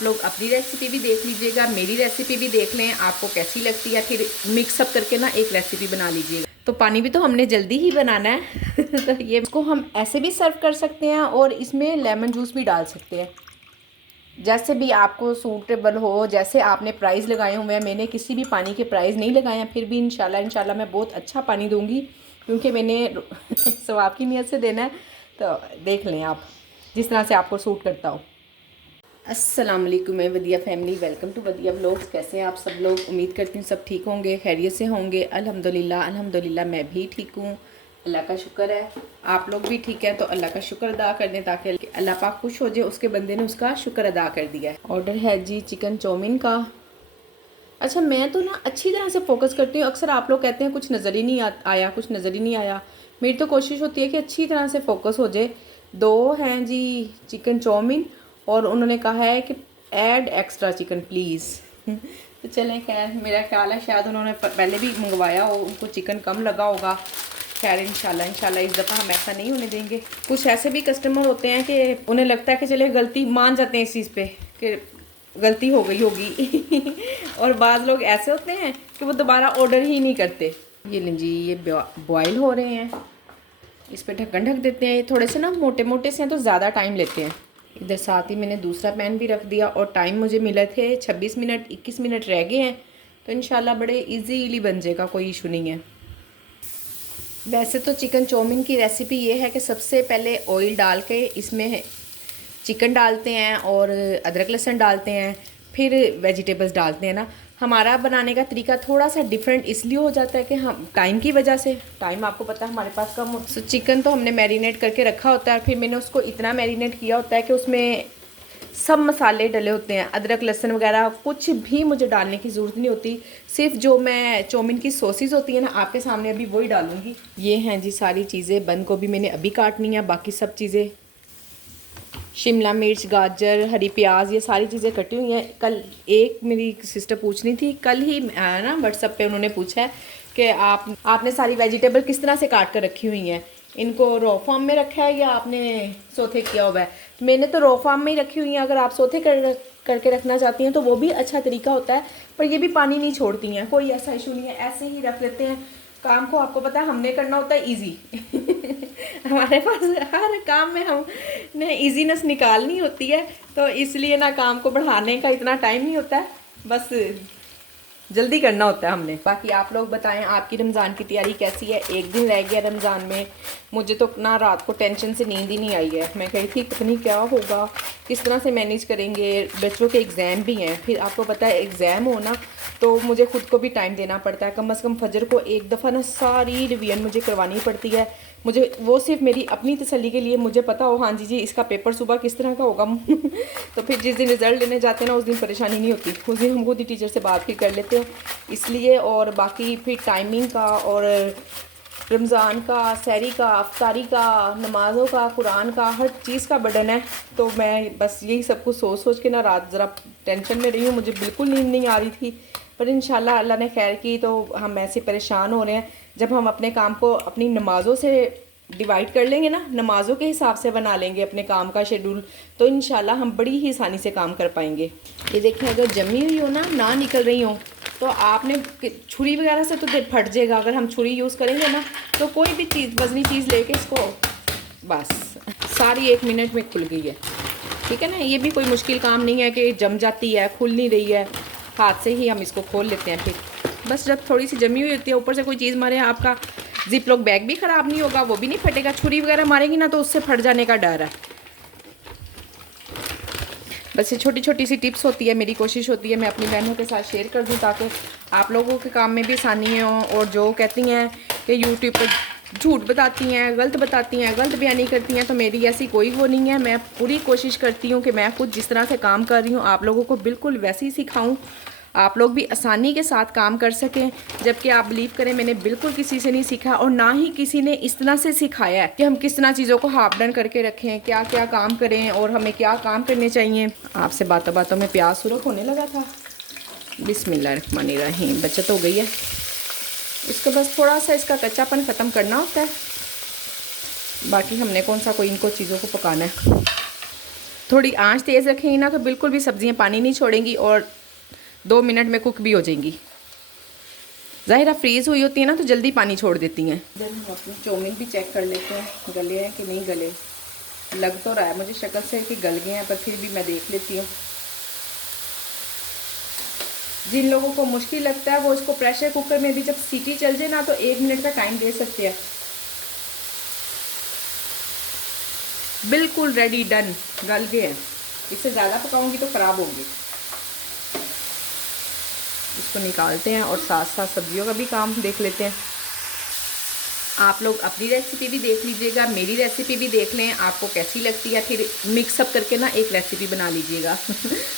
आप लोग अपनी रेसिपी भी देख लीजिएगा, मेरी रेसिपी भी देख लें, आपको कैसी लगती है, फिर मिक्सअप करके ना एक रेसिपी बना लीजिएगा। तो पानी भी तो हमने जल्दी ही बनाना है तो ये इसको हम ऐसे भी सर्व कर सकते हैं और इसमें लेमन जूस भी डाल सकते हैं, जैसे भी आपको सूटेबल हो, जैसे आपने प्राइस लगाए हुए हैं। मैंने किसी भी पानी के प्राइस नहीं लगाए हैं, फिर भी इंशाल्लाह मैं बहुत अच्छा पानी दूंगी, क्योंकि मैंने सवाब की नीयत से देना है। तो देख लें आप जिस तरह से आपको सूट करता हो। अस्सलाम वालेकुम मैं वदिया फैमिली, वेलकम टू वदिया व्लॉग्स। कैसे हैं आप सब लोग? उम्मीद करती हूँ सब ठीक होंगे, खैरियत से होंगे। अल्हम्दुलिल्लाह मैं भी ठीक हूँ, अल्लाह का शुक्र है। आप लोग भी ठीक है तो अल्लाह का शुक्र अदा कर दें, ताकि अल्लाह पाक खुश हो जाए, उसके बंदे ने उसका शुक्र अदा कर दिया है। ऑर्डर है जी चिकन चाउमीन का। अच्छा, मैं तो ना अच्छी तरह से फोकस करती हूँ। अक्सर आप लोग कहते हैं कुछ नज़र ही नहीं आया, कुछ नज़र ही नहीं आया। मेरी तो कोशिश होती है कि अच्छी तरह से फोकस हो जाए। 2 हैं जी चिकन चाउमीन, और उन्होंने कहा है कि ऐड एक्स्ट्रा चिकन प्लीज़ तो चलें, खैर मेरा ख्याल है शायद उन्होंने पहले भी मंगवाया हो, उनको चिकन कम लगा होगा। खैर इंशाल्लाह इस दफ़ा हम ऐसा नहीं होने देंगे। कुछ ऐसे भी कस्टमर होते हैं कि उन्हें लगता है कि चले गलती मान जाते हैं इस चीज़ पे कि गलती हो गई होगी और बाद लोग ऐसे होते हैं कि वो दोबारा ऑर्डर ही नहीं करते। ये लें जी, ये बॉयल हो रहे हैं, इस पर ढक्कन ढक देते हैं। ये थोड़े से ना मोटे मोटे से हैं तो ज़्यादा टाइम लेते हैं। इधर साथ ही मैंने दूसरा पैन भी रख दिया, और टाइम मुझे मिले थे 26 मिनट, 21 मिनट रह गए हैं। तो इंशाल्लाह बड़े इजीली बन जाएगा, कोई इशू नहीं है। वैसे तो चिकन चाउमीन की रेसिपी ये है कि सबसे पहले ऑयल डाल के इसमें चिकन डालते हैं और अदरक लहसुन डालते हैं, फिर वेजिटेबल्स डालते हैं ना। हमारा बनाने का तरीका थोड़ा सा डिफरेंट इसलिए हो जाता है कि हम टाइम की वजह से, टाइम आपको पता है हमारे पास कम होता है। चिकन तो हमने मैरिनेट करके रखा होता है, फिर मैंने उसको इतना मैरिनेट किया होता है कि उसमें सब मसाले डले होते हैं, अदरक लहसुन वगैरह कुछ भी मुझे डालने की ज़रूरत नहीं होती। सिर्फ जो मैं चाउमीन की सॉसेस होती है ना, आपके सामने अभी वही डालूंगी। ये हैं जी सारी चीज़ें। बंद गोभी मैंने अभी काटनी है, बाकी सब चीज़ें शिमला मिर्च, गाजर, हरी प्याज, ये सारी चीज़ें कटी हुई हैं। कल एक मेरी सिस्टर पूछ रही थी, कल ही ना व्हाट्सएप पे उन्होंने पूछा है कि आपने सारी वेजिटेबल किस तरह से काट कर रखी हुई हैं, इनको रॉ फॉर्म में रखा है या आपने सोथे किया हुआ है। तो मैंने तो रॉ फॉर्म में ही रखी हुई हैं। अगर आप सोथे करके रखना चाहती हैं तो वो भी अच्छा तरीका होता है, पर ये भी पानी नहीं छोड़ती हैं, कोई ऐसा इशू नहीं है, ऐसे ही रख लेते हैं। काम को आपको पता है हमने करना होता है ईजी हमारे पास हर काम में हमने ईजीनेस निकालनी होती है, तो इसलिए ना काम को बढ़ाने का इतना टाइम नहीं होता है, बस जल्दी करना होता है हमने। बाकी आप लोग बताएं आपकी रमज़ान की तैयारी कैसी है। एक दिन रह गया रमज़ान में, मुझे तो ना रात को टेंशन से नींद ही नहीं आई है। मैं कही थी पता नहीं क्या होगा, किस तरह से मैनेज करेंगे, बच्चों के एग्ज़ाम भी हैं। फिर आपको पता है एग्ज़ाम हो ना तो मुझे ख़ुद को भी टाइम देना पड़ता है। कम से कम फजर को एक दफ़ा ना सारी रिवीजन मुझे करवानी पड़ती है। मुझे वो सिर्फ मेरी अपनी तसल्ली के लिए, मुझे पता हो हाँ जी इसका पेपर सुबह किस तरह का होगा तो फिर जिस दिन रिज़ल्ट लेने जाते हैं ना उस दिन परेशानी नहीं होती, उस दिन हम खुद ही टीचर से बात भी कर लेते हैं इसलिए। और बाकी फिर टाइमिंग का और रमज़ान का, सहरी का, अफ्तारी का, नमाज़ों का, कुरान का, हर चीज़ का बर्डन है। तो मैं बस यही सब कुछ सोच सोच के ना रात ज़रा टेंशन में रही हूँ। मुझे बिल्कुल नींद नहीं आ रही थी, पर इंशाल्लाह अल्लाह ने खैर की। तो हम ऐसे परेशान हो रहे हैं, जब हम अपने काम को अपनी नमाज़ों से डिवाइड कर लेंगे ना, नमाज़ों के हिसाब से बना लेंगे अपने काम का शेड्यूल, तो इंशाल्लाह हम बड़ी ही आसानी से काम कर पाएंगे। ये देखें, अगर जमी हुई हो ना निकल रही हो तो आपने छुरी वगैरह से तो फट जाएगा। अगर हम छुरी यूज़ करेंगे ना तो कोई भी चीज़, वजनी चीज़ लेके इसको बस सारी 1 मिनट में खुल गई है, ठीक है ना। ये भी कोई मुश्किल काम नहीं है कि जम जाती है, खुल नहीं रही है, हाथ से ही हम इसको खोल लेते हैं। फिर बस जब थोड़ी सी जमी हुई होती है, ऊपर से कोई चीज़ मारे, आपका जिप लॉक बैग भी ख़राब नहीं होगा, वो भी नहीं फटेगा। छुरी वगैरह मारेगी ना तो उससे फट जाने का डर है। बस ये छोटी छोटी सी टिप्स होती है, मेरी कोशिश होती है मैं अपनी बहनों के साथ शेयर कर दूं ताकि आप लोगों के काम में भी आसानी हो। और जो कहती हैं कि यूट्यूब पर झूठ बताती हैं, गलत बताती हैं, गलत बयानी करती हैं, तो मेरी ऐसी कोई वो नहीं है। मैं पूरी कोशिश करती हूँ कि मैं खुद जिस तरह से काम कर रही हूँ आप लोगों को बिल्कुल वैसे ही सिखाऊँ, आप लोग भी आसानी के साथ काम कर सकें। जबकि आप बिलीव करें मैंने बिल्कुल किसी से नहीं सीखा, और ना ही किसी ने इस तरह से सिखाया है कि हम किस तरह चीज़ों को हाफ डन करके रखें, क्या क्या काम करें और हमें क्या काम करने चाहिए। आपसे बातों बातों में प्याज सुरख होने लगा था। बिस्मिल्लाहिर्रहमानिर्रहीम। बचत हो गई है, इसको बस थोड़ा सा इसका कच्चापन ख़त्म करना होता है। बाकी हमने कौन सा कोई इनको चीज़ों को पकाना है। थोड़ी आंच तेज़ रखेंगी ना तो बिल्कुल भी सब्जियां पानी नहीं छोड़ेंगी और 2 मिनट में कुक भी हो जाएंगी। ज़ाहिरा फ्रीज़ हुई होती है ना तो जल्दी पानी छोड़ देती हैं। इधर हम अपनी चाउमीन भी चेक कर लेते हैं गले हैं कि नहीं गले। लग तो रहा है मुझे शक्ल से कि गल गए हैं, पर फिर भी मैं देख लेती हूँ। जिन लोगों को मुश्किल लगता है वो इसको प्रेशर कुकर में भी जब सीटी चल जाए ना तो 1 मिनट का टाइम दे सकते हैं। बिल्कुल रेडी, डन, गल गए हैं। इससे ज़्यादा पकाऊंगी तो ख़राब होंगी। इसको निकालते हैं और साथ साथ सब्जियों का भी काम देख लेते हैं। आप लोग अपनी रेसिपी भी देख लीजिएगा, मेरी रेसिपी भी देख लें, आपको कैसी लगती है, फिर मिक्सअप करके ना एक रेसिपी बना लीजिएगा।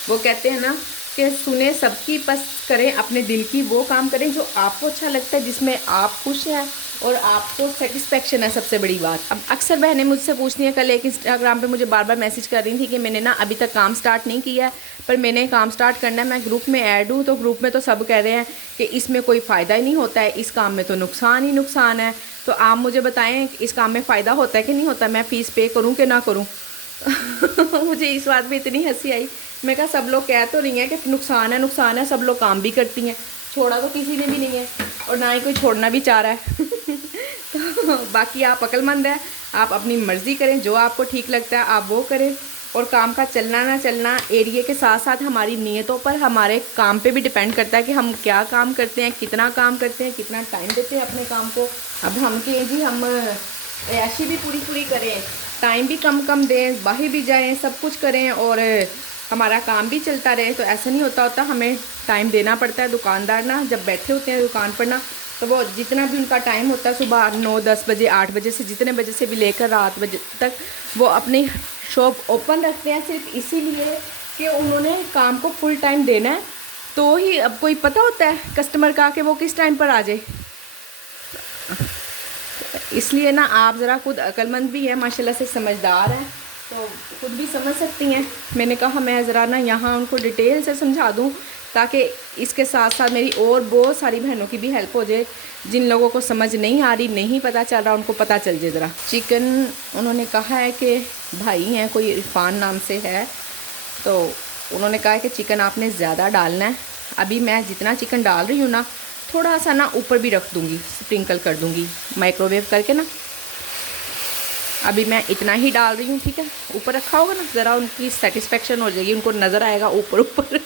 वो कहते हैं ना कि सुने सबकी बस करें अपने दिल की, वो काम करें जो आपको अच्छा लगता है, जिसमें आप खुश हैं और आपको सेटिस्फेक्शन है, सबसे बड़ी बात। अब अक्सर बहनें मुझसे पूछती हैं, कल एक इंस्टाग्राम पे मुझे बार बार मैसेज कर रही थी कि मैंने ना अभी तक काम स्टार्ट नहीं किया है, पर मैंने काम स्टार्ट करना है, मैं ग्रुप में ऐड हूँ, तो ग्रुप में तो सब कह रहे हैं कि इसमें कोई फ़ायदा ही नहीं होता है, इस काम में तो नुकसान ही नुकसान है। तो आप मुझे बताएं इस काम में फ़ायदा होता है कि नहीं होता, मैं फ़ीस पे करूँ कि ना करूँ। मुझे इस बात पे इतनी हंसी आई। मैं कहा सब लोग कह तो रही हैं कि नुकसान है, सब लोग काम भी करती हैं, छोड़ा तो किसी ने भी नहीं है और ना ही कोई छोड़ना भी चाह रहा है। तो बाकी आप अक्लमंद हैं, आप अपनी मर्ज़ी करें, जो आपको ठीक लगता है आप वो करें। और काम का चलना ना चलना एरिया के साथ साथ हमारी नीयतों पर, हमारे काम पे भी डिपेंड करता है कि हम क्या काम करते हैं, कितना काम करते हैं, कितना टाइम देते हैं अपने काम को। अब हम कहें जी हम ऐशी भी पूरी करें, टाइम भी कम दें, बाहर भी जाएं, सब कुछ करें और हमारा काम भी चलता रहे, तो ऐसा नहीं होता। हमें टाइम देना पड़ता है। दुकानदार ना जब बैठे होते हैं दुकान पर ना, तो वो जितना भी उनका टाइम होता है, सुबह 9-10 बजे 8 बजे से जितने बजे से भी लेकर रात बजे तक वो अपनी शॉप ओपन रखते हैं, सिर्फ इसीलिए कि उन्होंने काम को फुल टाइम देना है। तो ही अब कोई पता होता है कस्टमर का कि वो किस टाइम पर आ जाए। इसलिए ना आप ज़रा खुद अक्लमंद भी हैं, माशाल्लाह से समझदार हैं, तो खुद भी समझ सकती हैं। मैंने कहा मैं ज़रा ना यहाँ उनको डिटेल से समझा दूँ ताकि इसके साथ साथ मेरी और बहुत सारी बहनों की भी हेल्प हो जाए, जिन लोगों को समझ नहीं आ रही, नहीं पता चल रहा, उनको पता चल जाए ज़रा। चिकन उन्होंने कहा है कि भाई हैं कोई इरफान नाम से है, तो उन्होंने कहा है कि चिकन आपने ज़्यादा डालना है। अभी मैं जितना चिकन डाल रही हूँ ना, थोड़ा सा ना ऊपर भी रख दूँगी, स्प्रिंकल कर दूँगी माइक्रोवेव करके ना। अभी मैं इतना ही डाल रही हूँ, ठीक है। ऊपर रखा होगा ना, ज़रा उनकी सेटिस्फेक्शन हो जाएगी, उनको नज़र आएगा ऊपर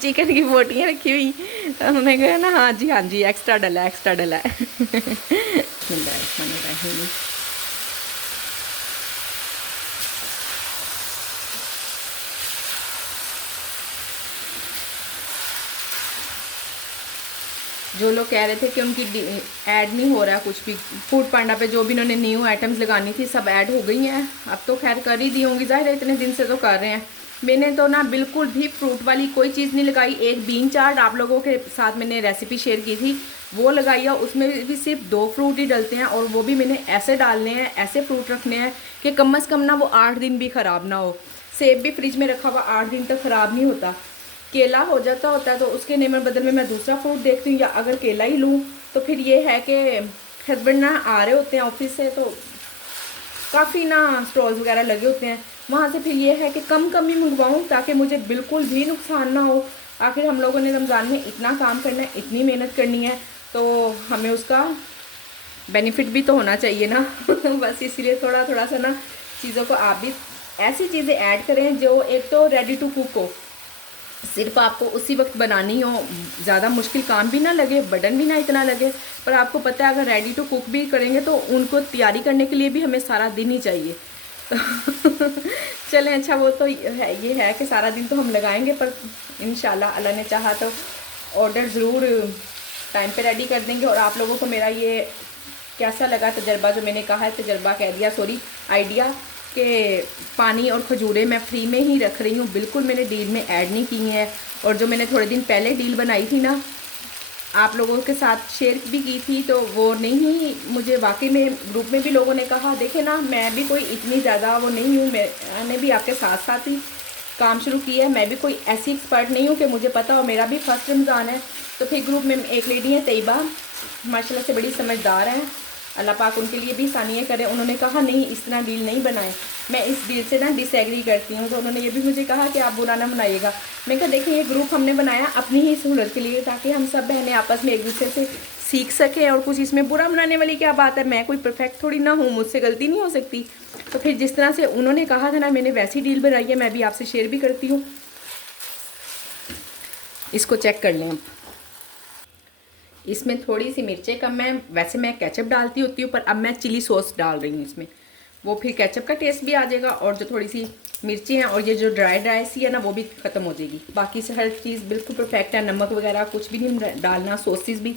चिकन की बोटियाँ रखी हुई। तो उन्होंने कहा ना हाँ जी एक्स्ट्रा डला है। जो लोग कह रहे थे कि उनकी ऐड नहीं हो रहा कुछ भी, फूड पांडा पे जो भी उन्होंने न्यू आइटम्स लगानी थी सब ऐड हो गई हैं। अब तो खैर कर ही दी होंगी, ज़ाहिर है इतने दिन से तो कर रहे हैं। मैंने तो ना बिल्कुल भी फ्रूट वाली कोई चीज़ नहीं लगाई। एक बीन चाट आप लोगों के साथ मैंने रेसिपी शेयर की थी, वो लगाई है। उसमें भी सिर्फ 2 फ्रूट ही डलते हैं और वो भी मैंने ऐसे डालने हैं, ऐसे फ्रूट रखने हैं कि कम से कम ना वो 8 दिन भी ख़राब ना हो। सेब भी फ्रिज में रखा हुआ 8 दिन तक ख़राब नहीं होता। केला हो जाता होता है तो उसके नेमर बदल में मैं दूसरा फ्रूट देखती हूँ, या अगर केला ही लूँ तो फिर ये है कि हस्बैंड ना आ रहे होते हैं ऑफिस से, तो काफ़ी ना स्टॉल्स वगैरह लगे होते हैं वहाँ से, फिर ये है कि कम ही मंगवाऊँ ताकि मुझे बिल्कुल भी नुकसान ना हो। आखिर हम लोगों ने रमज़ान में इतना काम करना है, इतनी मेहनत करनी है, तो हमें उसका बेनिफिट भी तो होना चाहिए ना। बस इसलिए थोड़ा सा ना चीज़ों को आप भी ऐसी चीज़ें ऐड करें जो एक तो रेडी टू कुक हो, सिर्फ आपको उसी वक्त बनानी हो, ज़्यादा मुश्किल काम भी ना लगे, बर्डन भी ना इतना लगे। पर आपको पता है अगर रेडी टू कुक भी करेंगे तो उनको तैयारी करने के लिए भी हमें सारा दिन ही चाहिए। तो चलें, अच्छा वो तो है, ये है कि सारा दिन तो हम लगाएंगे, पर इंशाल्लाह अल्लाह ने चाहा तो ऑर्डर ज़रूर टाइम पे रेडी कर देंगे। और आप लोगों को मेरा ये कैसा लगा तजर्बा, जो मैंने कहा है तजर्बा कह दिया, सॉरी आइडिया, कि पानी और खजूरें मैं फ्री में ही रख रही हूँ, बिल्कुल मैंने डील में ऐड नहीं की हैं। और जो मैंने थोड़े दिन पहले डील बनाई थी ना, आप लोगों के साथ शेयर भी की थी, तो वो नहीं, मुझे वाकई में ग्रुप में भी लोगों ने कहा देखे ना मैं भी कोई इतनी ज़्यादा वो नहीं हूँ, मैंने भी आपके साथ साथ ही काम शुरू किया है, मैं भी कोई ऐसी एक्सपर्ट नहीं हूँ कि मुझे पता हो, मेरा भी फर्स्ट रमज़ान है। तो फिर ग्रुप में एक लेडी है तैयबा, माशाल्लाह से बड़ी समझदार है, अल्लाह पाक उनके लिए भी आसानियाँ करें। उन्होंने कहा नहीं इस तरह डील नहीं बनाए, मैं इस डील से ना डिसएग्री करती हूँ। तो उन्होंने ये भी मुझे कहा कि आप बुरा ना बनाइएगा। मैं कहा देखिए ये ग्रुप हमने बनाया अपनी ही सहूलत के लिए, ताकि हम सब बहनें आपस में एक दूसरे से सीख सकें, और कुछ इसमें बुरा बनाने वाली क्या बात है। मैं कोई परफेक्ट थोड़ी ना हूँ, मुझसे गलती नहीं हो सकती। तो फिर जिस तरह से उन्होंने कहा था ना, मैंने वैसी डील बनाई है, मैं भी आपसे शेयर भी करती हूँ। इसको चेक कर लें। इसमें थोड़ी सी मिर्चें कम है, वैसे मैं केचप डालती होती हूँ, पर अब मैं चिली सॉस डाल रही हूँ इसमें। वो फिर केचप का टेस्ट भी आ जाएगा, और जो थोड़ी सी मिर्ची हैं और ये जो ड्राई सी है ना, वो भी ख़त्म हो जाएगी। बाकी से हर चीज़ बिल्कुल परफेक्ट है, नमक वगैरह कुछ भी नहीं डालना, सॉसेस भी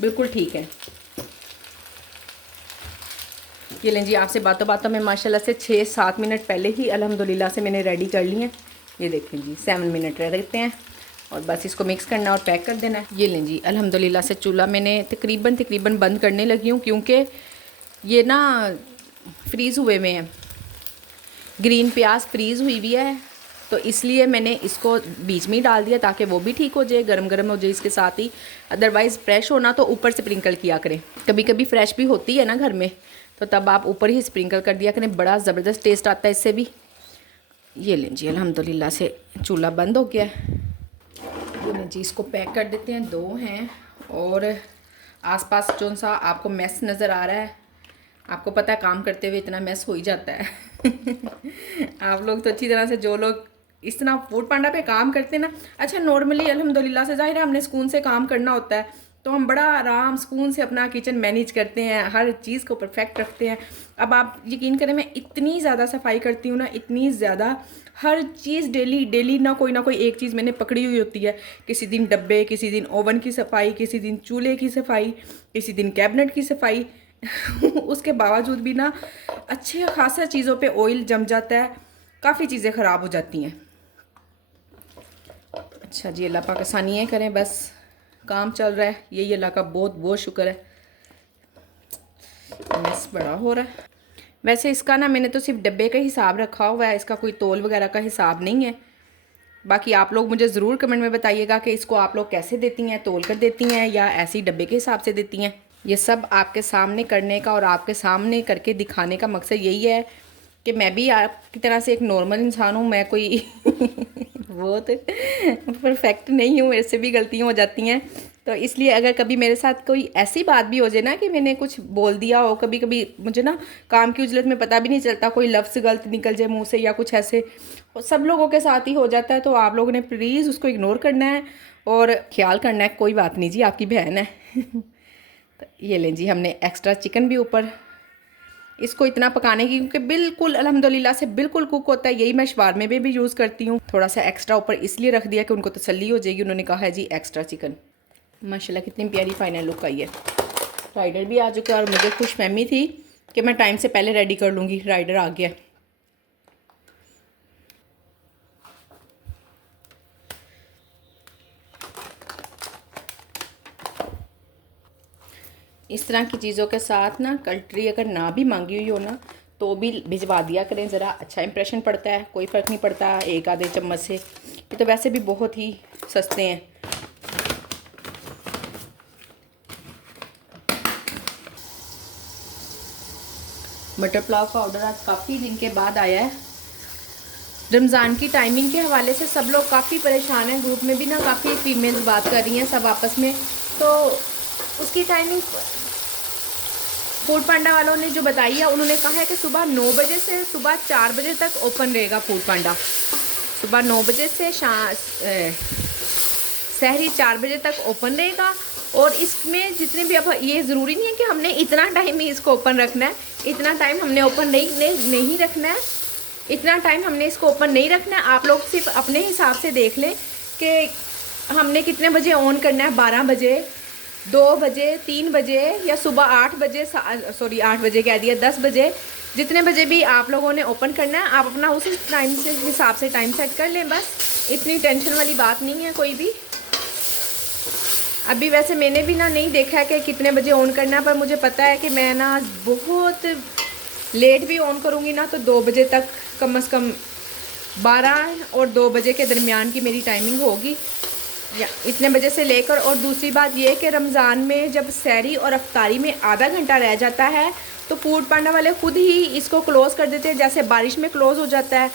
बिल्कुल ठीक है। ये लें जी, आपसे बातों बातों में माशाल्लाह से 6-7 मिनट पहले ही अल्हम्दुलिल्लाह से मैंने रेडी कर ली हैं। ये देखें जी 7 मिनट रह देते हैं, और बस इसको मिक्स करना और पैक कर देना है। ये लें जी, अल्हम्दुलिल्लाह से चूल्हा मैंने तकरीबन बंद करने लगी हूँ, क्योंकि ये ना फ्रीज़ हुए हुए हैं, ग्रीन प्याज फ्रीज़ हुई हुई है, तो इसलिए मैंने इसको बीच में ही डाल दिया ताकि वो भी ठीक हो जाए, गरम गरम हो जाए इसके साथ ही। अदरवाइज़ फ्रेश होना तो ऊपर से स्प्रिंकल किया करें, कभी कभी फ्रेश भी होती है ना घर में, तो तब आप ऊपर ही स्प्रिंकल कर दिया करें, बड़ा ज़बरदस्त टेस्ट आता है इससे भी। ये लें जी, अल्हम्दुलिल्लाह से चूल्हा बंद हो गया है। ये लें जी, इसको पैक कर देते हैं। 2 हैं, और आसपास जो सा आपको मैस नज़र आ रहा है, आपको पता है काम करते हुए इतना मैस हो ही जाता है। आप लोग तो अच्छी तरह से, जो लोग इस तरह फूड पांडा पे काम करते हैं ना, अच्छा नॉर्मली अल्हम्दुलिल्लाह से ज़ाहिर है हमने सुकून से काम करना होता है, तो हम बड़ा आराम सुकून से अपना किचन मैनेज करते हैं, हर चीज़ को परफेक्ट रखते हैं। अब आप यकीन करें, मैं इतनी ज़्यादा सफाई करती हूँ ना, इतनी ज़्यादा, हर चीज़ डेली ना कोई एक चीज़ मैंने पकड़ी हुई होती है। किसी दिन डब्बे, किसी दिन ओवन की सफाई, किसी दिन चूल्हे की सफाई, किसी दिन कैबिनेट की सफाई। उसके बावजूद भी ना अच्छे खासा चीज़ों पे ऑयल जम जाता है, काफ़ी चीज़ें ख़राब हो जाती हैं। अच्छा जी, अल्लाह पाक आसानियाँ करें, बस काम चल रहा है, यही अल्लाह का बहुत बहुत शुक्र है। मैस बड़ा हो रहा है। वैसे इसका ना मैंने तो सिर्फ डब्बे का हिसाब रखा हुआ है, इसका कोई तोल वगैरह का हिसाब नहीं है। बाकी आप लोग मुझे ज़रूर कमेंट में बताइएगा कि इसको आप लोग कैसे देती हैं, तोल कर देती हैं या ऐसे ही डब्बे के हिसाब से देती हैं। ये सब आपके सामने करने का और आपके सामने करके दिखाने का मकसद यही है कि मैं भी आपकी तरह से एक नॉर्मल इंसान हूँ, मैं कोई बहुत परफेक्ट नहीं हूँ, मेरे से भी गलतियाँ हो जाती हैं। तो इसलिए अगर कभी मेरे साथ कोई ऐसी बात भी हो जाए ना कि मैंने कुछ बोल दिया हो, कभी कभी मुझे ना काम की उजलत में पता भी नहीं चलता, कोई लफ्ज़ गलत निकल जाए मुँह से या कुछ ऐसे, सब लोगों के साथ ही हो जाता है। तो आप लोगों ने प्लीज़ उसको इग्नोर करना है और ख्याल करना है, कोई बात नहीं जी, आपकी बहन है। तो ये लें जी, हमने एक्स्ट्रा चिकन भी ऊपर इसको इतना पकाने की, क्योंकि बिल्कुल अल्हम्दुलिल्लाह से बिल्कुल कुक होता है, यही मैं शवारमे में भी यूज़ करती हूँ। थोड़ा सा एक्स्ट्रा ऊपर इसलिए रख दिया कि उनको तसल्ली हो जाएगी, उन्होंने कहा है जी एक्स्ट्रा चिकन। माशाल्लाह कितनी प्यारी फाइनल लुक आई है। राइडर भी आ चुका है, और मुझे खुशफहमी थी कि मैं टाइम से पहले रेडी कर लूँगी, राइडर आ गया। इस तरह की चीज़ों के साथ ना कल्ट्री अगर ना भी मांगी हुई हो ना, तो भी भिजवा दिया करें, ज़रा अच्छा इंप्रेशन पड़ता है, कोई फ़र्क नहीं पड़ता एक आधे चम्मच से, ये तो वैसे भी बहुत ही सस्ते हैं। बटर पुलाव का ऑर्डर आज काफ़ी दिन के बाद आया है। रमज़ान की टाइमिंग के हवाले से सब लोग काफ़ी परेशान हैं, ग्रुप में भी ना काफ़ी फीमेल्स बात कर रही हैं सब आपस में, तो उसकी टाइमिंग फूड पांडा वालों ने जो बताई है, उन्होंने कहा है कि सुबह 9 बजे से सुबह 4 बजे तक ओपन रहेगा फूड पांडा। सुबह 9 बजे से सहरी 4 बजे तक ओपन रहेगा। और इसमें जितने भी, अब ये ज़रूरी नहीं है कि हमने इतना टाइम ही इसको ओपन रखना है, इतना टाइम हमने ओपन नहीं रखना है, इतना टाइम हमने इसको ओपन नहीं रखना है। आप लोग सिर्फ अपने हिसाब से देख लें कि हमने कितने बजे ऑन करना है, 12 बजे, 2 बजे, 3 बजे या सुबह 8 बजे, 8 बजे कह दिया, 10 बजे, जितने बजे भी आप लोगों ने ओपन करना है, आप अपना उसी टाइम से हिसाब से टाइम सेट कर लें। बस इतनी टेंशन वाली बात नहीं है कोई भी। अभी वैसे मैंने भी ना नहीं देखा है कि कितने बजे ऑन करना है, पर मुझे पता है कि मैं ना बहुत लेट भी ऑन करूँगी ना, तो 2 बजे तक, कम से कम 12 और 2 बजे के दरमियान की मेरी टाइमिंग होगी। या इतने बजे से लेकर। और दूसरी बात ये कि रमज़ान में जब सहरी और अफ्तारी में आधा घंटा रह जाता है तो फूड पांडा वाले ख़ुद ही इसको क्लोज़ कर देते हैं, जैसे बारिश में क्लोज़ हो जाता है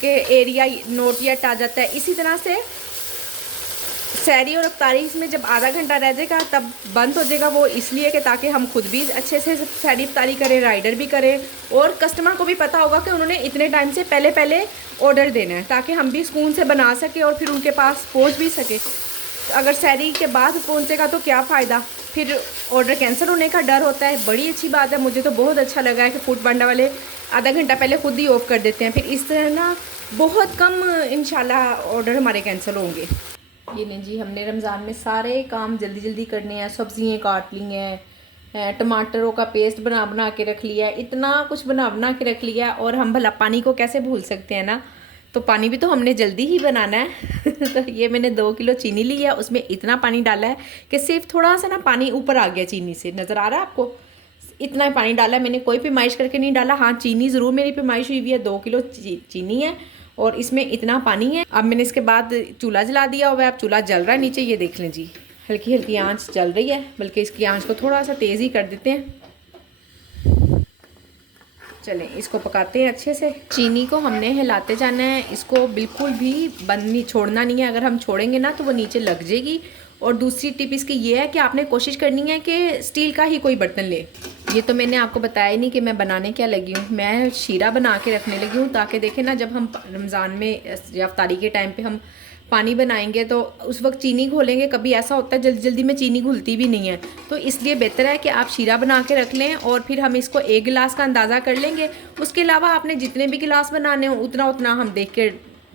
कि एरिया नोट येट आ जाता है, इसी तरह से सहरी और अफ्तारी में जब आधा घंटा रह जाएगा तब बंद हो जाएगा वो, इसलिए कि ताकि हम खुद भी अच्छे से सहरी अफ्तारी करें, राइडर भी करें और कस्टमर को भी पता होगा कि उन्होंने इतने टाइम से पहले ऑर्डर देना है, ताकि हम भी सुकून से बना सके और फिर उनके पास पहुंच भी सके। अगर सहरी के बाद पहुंचेगा तो क्या फ़ायदा, फिर ऑर्डर कैंसिल होने का डर होता है। बड़ी अच्छी बात है, मुझे तो बहुत अच्छा लगा है कि फूड पांडा वाले आधा घंटा पहले खुद ही ऑफ कर देते हैं, फिर इस तरह ना बहुत कम इंशाल्लाह ऑर्डर हमारे कैंसिल होंगे। ये नहीं जी, हमने रमज़ान में सारे काम जल्दी जल्दी करने हैं, सब्ज़ियाँ काट ली हैं, टमाटरों का पेस्ट बना के रख लिया है, इतना कुछ बना के रख लिया। और हम भला पानी को कैसे भूल सकते हैं ना, तो पानी भी तो हमने जल्दी ही बनाना है। तो ये मैंने 2 किलो चीनी ली है, उसमें इतना पानी डाला है कि सिर्फ थोड़ा सा ना पानी ऊपर आ गया चीनी से, नज़र आ रहा है आपको, इतना ही पानी डाला है मैंने, कोई पैमाइश करके नहीं डाला। हाँ, चीनी ज़रूर मेरी पैमाइश हुई है, 2 किलो चीनी है और इसमें इतना पानी है। अब मैंने इसके बाद चूल्हा जला दिया हुआ है, अब चूल्हा जल रहा है नीचे, ये देख लें जी, हल्की हल्की आंच चल रही है, बल्कि इसकी आंच को थोड़ा सा तेज़ ही कर देते हैं। चलें इसको पकाते हैं अच्छे से। चीनी को हमने हिलाते जाना है, इसको बिल्कुल भी बंद नहीं छोड़ना नहीं है, अगर हम छोड़ेंगे ना तो वो नीचे लग जाएगी। और दूसरी टिप इसकी ये है कि आपने कोशिश करनी है कि स्टील का ही कोई बर्तन ले। ये तो मैंने आपको बताया ही नहीं कि मैं बनाने क्या लगी हूँ, मैं शीरा बना के रखने लगी हूँ, ताकि देखें ना जब हम रमज़ान में या इफ्तारी के टाइम पे हम पानी बनाएंगे तो उस वक्त चीनी घोलेंगे, कभी ऐसा होता है जल्दी जल्दी में चीनी घुलती भी नहीं है, तो इसलिए बेहतर है कि आप शीरा बना के रख लें और फिर हम इसको 1 गिलास का अंदाज़ा कर लेंगे। उसके अलावा आपने जितने भी गिलास बनाने हो उतना उतना हम देख के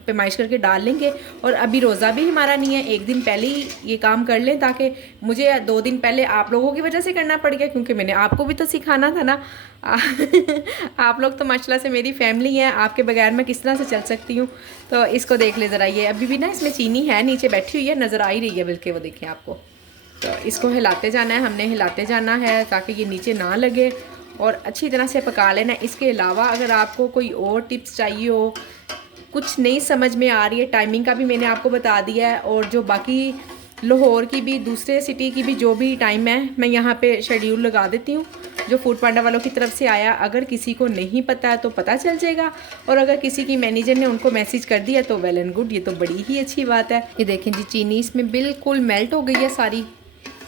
पैमाइश करके डाल लेंगे। और अभी रोज़ा भी हमारा नहीं है, 1 दिन पहले ही ये काम कर लें, ताकि मुझे 2 दिन पहले आप लोगों की वजह से करना पड़ गया, क्योंकि मैंने आपको भी तो सिखाना था ना। आप लोग तो माशाल्लाह से मेरी फैमिली है, आपके बगैर मैं किस तरह से चल सकती हूँ। तो इसको देख ले ज़रा, ये अभी भी ना इसमें चीनी है, नीचे बैठी हुई है, नज़र आ ही रही है बल्कि, वो देखें आपको। तो इसको हिलाते जाना है, हमने हिलाते जाना है ताकि ये नीचे ना लगे और अच्छी तरह से पका लेना है। इसके अलावा अगर आपको कोई और टिप्स चाहिए हो, कुछ नहीं समझ में आ रही है, टाइमिंग का भी मैंने आपको बता दिया है, और जो बाकी लाहौर की भी, दूसरे सिटी की भी जो भी टाइम है मैं यहाँ पे शेड्यूल लगा देती हूँ जो फूड पांडा वालों की तरफ से आया। अगर किसी को नहीं पता है तो पता चल जाएगा, और अगर किसी की मैनेजर ने उनको मैसेज कर दिया तो वेल एंड गुड, ये तो बड़ी ही अच्छी बात है। ये देखें जी, चीनी इसमें बिल्कुल मेल्ट हो गई है सारी,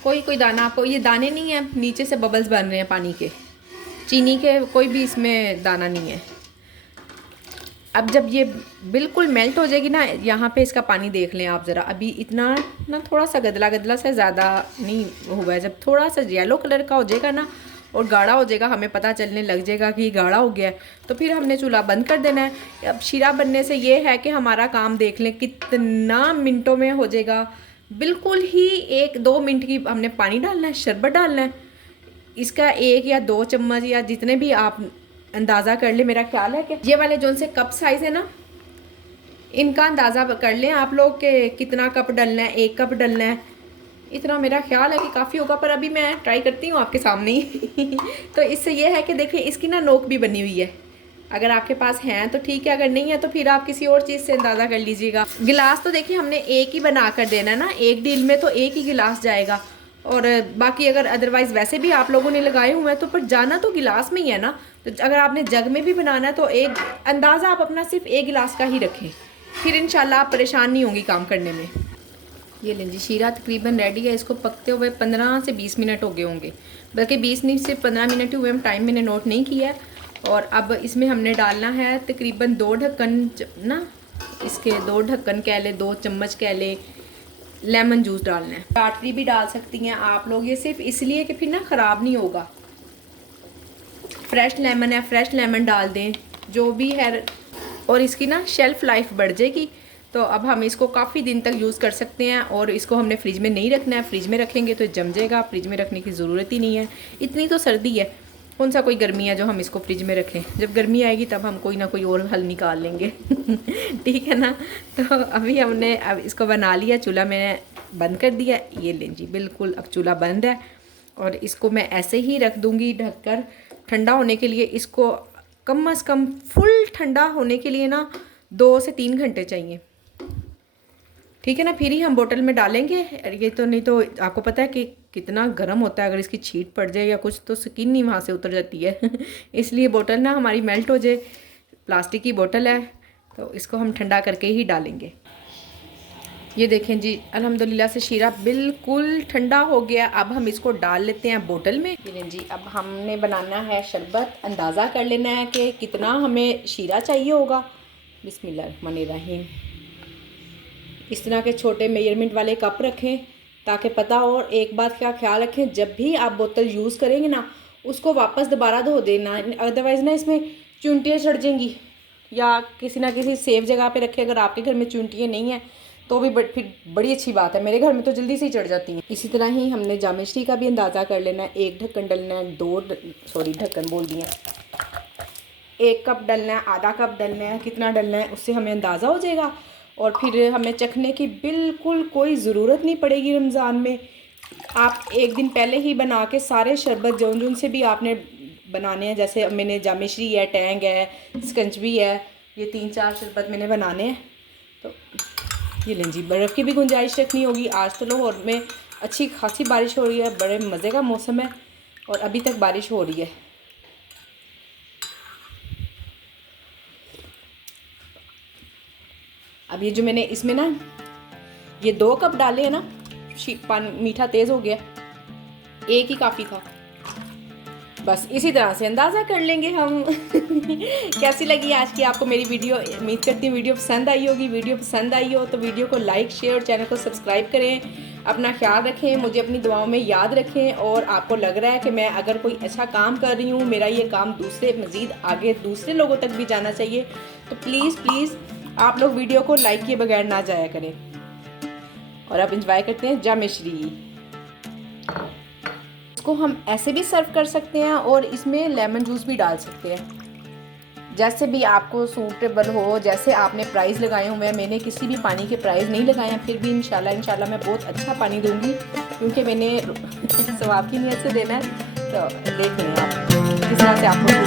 कोई दाना, आपको ये दाने नहीं है, नीचे से बबल्स बन रहे हैं पानी के, चीनी के कोई भी इसमें दाना नहीं है। अब जब ये बिल्कुल मेल्ट हो जाएगी ना, यहाँ पे इसका पानी देख लें आप ज़रा, अभी इतना ना थोड़ा सा गदला गदला से, ज़्यादा नहीं हुआ है। जब थोड़ा सा येलो कलर का हो जाएगा ना और गाढ़ा हो जाएगा, हमें पता चलने लग जाएगा कि गाढ़ा हो गया है, तो फिर हमने चूल्हा बंद कर देना है। अब शीरा बनने से ये है कि हमारा काम देख लें कितना मिनटों में हो जाएगा, बिल्कुल ही 1-2 मिनट की हमने पानी डालना है, शरबत डालना है, इसका 1 या 2 चम्मच या जितने भी आप अंदाज़ा कर ले। मेरा ख्याल है कि ये वाले जो से कप साइज़ है ना, इनका अंदाज़ा कर लें आप लोग के कितना कप डलना है, 1 कप डलना है, इतना मेरा ख्याल है कि काफ़ी होगा, पर अभी मैं ट्राई करती हूँ आपके सामने ही। तो इससे ये है कि देखिए इसकी ना नोक भी बनी हुई है, अगर आपके पास हैं तो ठीक है, अगर नहीं है तो फिर आप किसी और चीज़ से अंदाज़ा कर लीजिएगा। गिलास तो देखिए हमने 1 ही बना कर देना है ना, 1 डील में तो 1 ही गिलास जाएगा, और बाकी अगर अदरवाइज़ वैसे भी आप लोगों ने लगाए हुए हैं तो पर जाना तो गिलास में ही है ना। तो अगर आपने जग में भी बनाना है तो एक अंदाज़ा आप अपना सिर्फ 1 गिलास का ही रखें, फिर इंशाल्लाह आप परेशान नहीं होंगी काम करने में। ये लें जी, शीरा तकरीबन रेडी है, इसको पकते हुए 15 से 20 मिनट हो गए होंगे, बल्कि 20 नहीं सिर्फ 15 मिनट हुए, हम टाइम मैंने नोट नहीं किया है। और अब इसमें हमने डालना है तकरीबन 2 ढक्कन ना, इसके 2 ढक्कन कह लें, 2 चम्मच कह लें, लेमन जूस डालना है। टाटरी भी डाल सकती हैं आप लोग, ये सिर्फ इसलिए कि फिर ना ख़राब नहीं होगा। फ्रेश लेमन है, फ्रेश लेमन डाल दें जो भी है, और इसकी ना शेल्फ़ लाइफ बढ़ जाएगी। तो अब हम इसको काफ़ी दिन तक यूज़ कर सकते हैं, और इसको हमने फ्रिज में नहीं रखना है, फ्रिज में रखेंगे तो जम जाएगा, फ्रिज में रखने की ज़रूरत ही नहीं है। इतनी तो सर्दी है, कौन सा कोई गर्मी है जो हम इसको फ्रिज में रखें, जब गर्मी आएगी तब हम कोई ना कोई और हल निकाल लेंगे। ठीक है ना। तो अभी हमने अब इसको बना लिया, चूल्हा मैंने बंद कर दिया, ये लें जी बिल्कुल अब चूल्हा बंद है, और इसको मैं ऐसे ही रख दूँगी ढककर ठंडा होने के लिए। इसको कम से कम फुल ठंडा होने के लिए ना 2 से 3 घंटे चाहिए। ठीक है ना, फिर ही हम बोतल में डालेंगे। ये तो नहीं तो आपको पता है कि कितना गर्म होता है, अगर इसकी छींट पड़ जाए या कुछ तो स्किन नहीं वहाँ से उतर जाती है इसलिए बोतल ना हमारी मेल्ट हो जाए। प्लास्टिक की बोतल है तो इसको हम ठंडा करके ही डालेंगे। ये देखें जी, अल्हम्दुलिल्लाह से शीरा बिल्कुल ठंडा हो गया। अब हम इसको डाल लेते हैं बोतल में। फिर जी अब हमने बनाना है शरबत। अंदाज़ा कर लेना है कि कितना हमें शीरा चाहिए होगा। बिस्मिल्लाहिर्रहमानिर्रहीम। इस तरह के छोटे मेजरमेंट वाले कप रखें ताकि पता हो। और एक बात का ख्याल रखें, जब भी आप बोतल यूज़ करेंगे ना उसको वापस दोबारा धो देना, अदरवाइज़ ना इसमें चूंटियाँ चढ़ जाएंगी। या किसी ना किसी सेफ जगह पे रखें। अगर आपके घर में चूंटियाँ नहीं हैं तो भी फिर बड़ी अच्छी बात है। मेरे घर में तो जल्दी से ही चढ़ जाती हैं। इसी तरह ही हमने जामेश्री का भी अंदाज़ा कर लेना है। एक ढक्कन डलना है, ढक्कन बोल दिए, 1 कप डलना है, आधा कप डलना है, कितना डलना है उससे हमें अंदाज़ा हो जाएगा। और फिर हमें चखने की बिल्कुल कोई ज़रूरत नहीं पड़ेगी। रमज़ान में आप एक दिन पहले ही बना के सारे शरबत जोन से भी आपने बनाने हैं, जैसे मैंने जामेश्री है, टैंग है, स्कंजबी है, ये 3-4 शरबत मैंने बनाने हैं। तो ये लें जी, बर्फ़ की भी गुंजाइश रखनी होगी। आज तो लाहौर में अच्छी खासी बारिश हो रही है, बड़े मज़े का मौसम है और अभी तक बारिश हो रही है। अब ये जो मैंने इसमें ना ये 2 कप डाले हैं ना, पानी मीठा तेज़ हो गया, 1 ही काफ़ी था। बस इसी तरह से अंदाज़ा कर लेंगे हम कैसी लगी आज की आपको मेरी वीडियो। उम्मीद करती हूँ वीडियो पसंद आई होगी। वीडियो पसंद आई हो तो वीडियो को लाइक, शेयर और चैनल को सब्सक्राइब करें। अपना ख्याल रखें, मुझे अपनी दुआओं में याद रखें। और आपको लग रहा है कि मैं अगर कोई अच्छा काम कर रही हूँ, मेरा ये काम मज़ीद आगे दूसरे लोगों तक भी जाना चाहिए, तो प्लीज़ आप लोग वीडियो को लाइक किए बगैर ना जाया करें। और अब इंजॉय करते हैं जामेश्री। इसको हम ऐसे भी सर्व कर सकते हैं और इसमें लेमन जूस भी डाल सकते हैं, जैसे भी आपको सूटेबल हो। जैसे आपने प्राइस लगाए हुए हैं, मैंने किसी भी पानी के प्राइस नहीं लगाए हैं, फिर भी इंशाल्लाह मैं बहुत अच्छा पानी दूंगी क्योंकि मैंने सवाब की नीयत से देना है। तो देख लें आप किस तरह से आपको